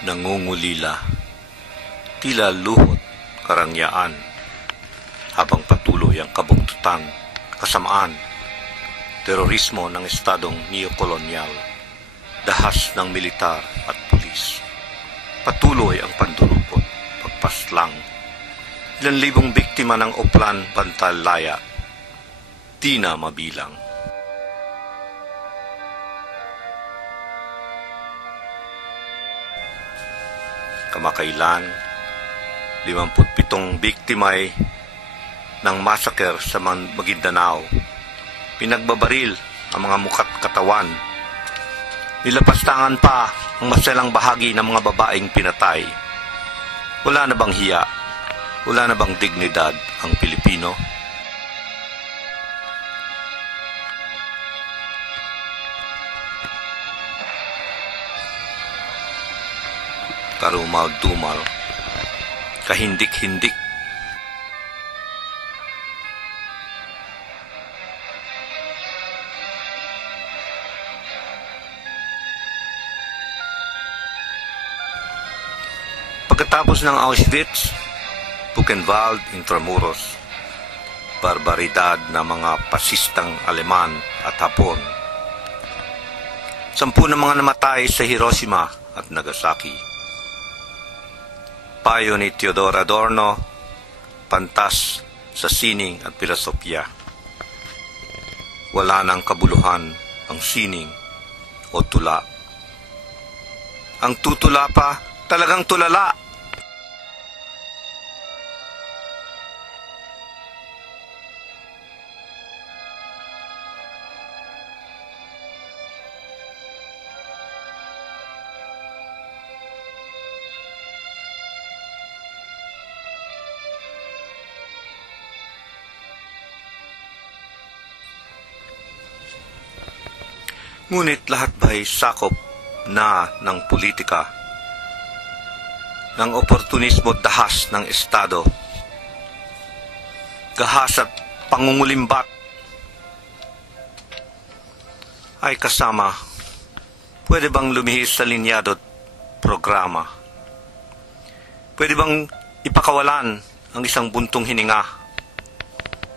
nangungulila, tila luhot karangyaan, habang patuloy ang kabugtutan, kasamaan, terorismo ng estadong neokolonyal, dahas ng militar at pulis. Patuloy ang pandurukot, pagpaslang, ilang libong biktima ng Oplan Pantalaya, di na mabilang. Kamakailan, 57 biktimay ng massacre sa Maguindanao. Pinagbabaril ang mga mukat katawan. Nilapastangan pa ang maselang bahagi ng mga babaeng pinatay. Wala na bang hiya? Wala na bang dignidad ang Pilipino? Karumal-dumal, kahindik-hindik. Pagkatapos ng Auschwitz, Buchenwald, Intramuros, barbaridad ng mga pasistang Aleman at Hapon. 10 na mga namatay sa Hiroshima at Nagasaki. Payo ni Theodor Adorno, pantas sa sining at filosofya. Wala nang kabuluhan ang sining o tula. Ang tutula pa, talagang tulala. Ngunit lahat ba'y sakop na ng politika, ng oportunismo dahas ng Estado, gahas at pangungulimbat ay kasama? Pwede bang lumihis sa linyadot programa? Pwede bang ipakawalan ang isang buntong hininga,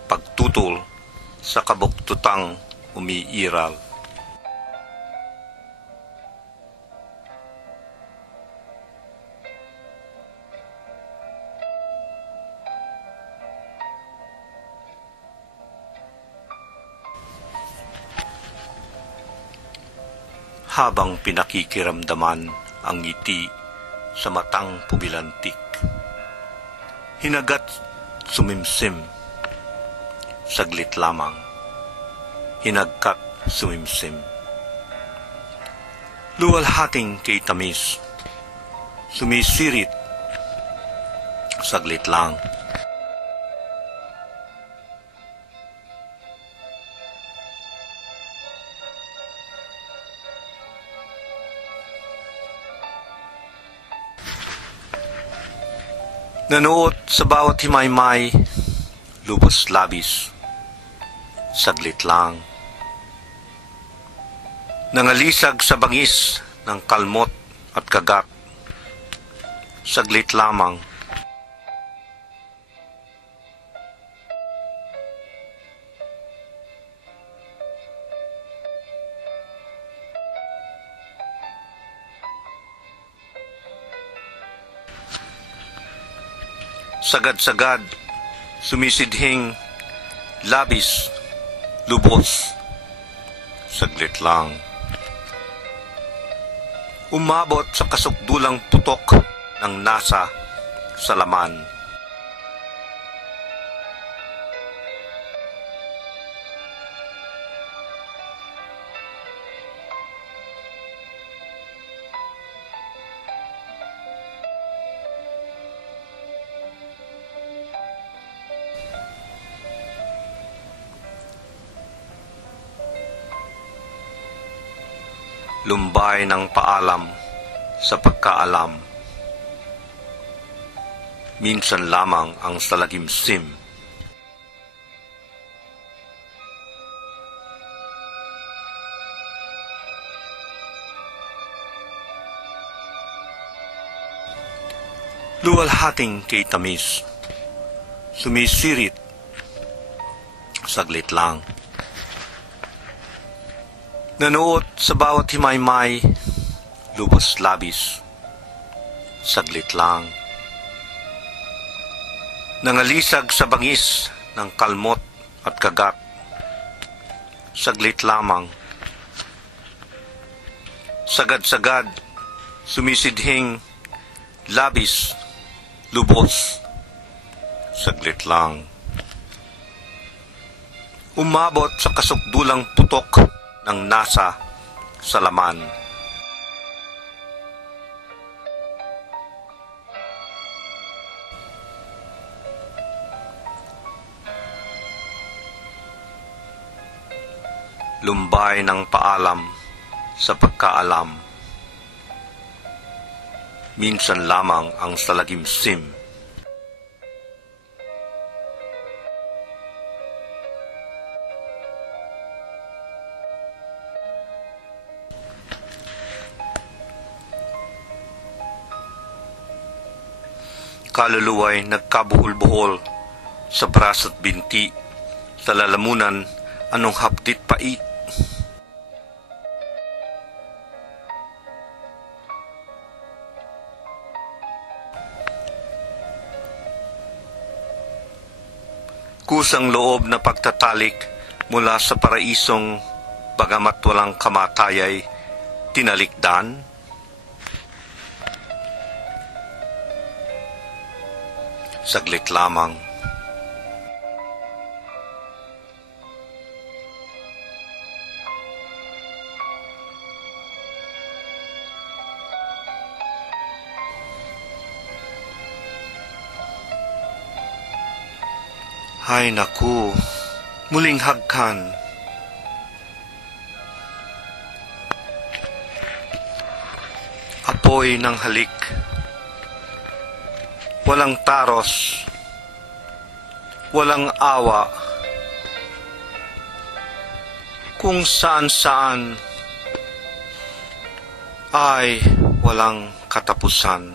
pagtutol sa kabuktutang umiiral? Habang pinakikiramdaman ang ngiti sa matang pumilantik, hinagat sumimsim, saglit lamang, hinagkat sumimsim. Luwalhating kay tamis, sumisirit, saglit lang. Nanuot sa bawat himaymay, lubos labis, saglit lang. Nangalisag sa bangis ng kalmot at kagat, saglit lamang. Sagad-sagad, sumisidhing, labis, lubos, saglit lang. Umabot sa kasukdulang putok ng nasa sa laman. Lumbay ng paalam sa pagkaalam. Minsan lamang ang salagimsim. Luwalhating kay tamis, sumisirit, saglit lang. Nanuot sa bawat himaymay, lubos labis, saglit lang. Nangalisag sa bangis ng kalmot at kagat, saglit lamang. Sagad-sagad, sumisidhing, labis, lubos, saglit lang. Umabot sa kasukdulang putok ng nasa sa laman. Lumbay ng paalam sa pagkaalam. Minsan lamang ang salagimsim. Kaluluway nagkabuhol-buhol sa braso at binti, sa lalamunan anong haptit pait. Kusang loob na pagtatalik mula sa paraisong bagamat walang kamatayay, tinalikdan. Saglit lamang. Ay naku, muling hagkan. Apoy ng halik. Walang taros. Walang awa. Kung saan-saan ay walang katapusan.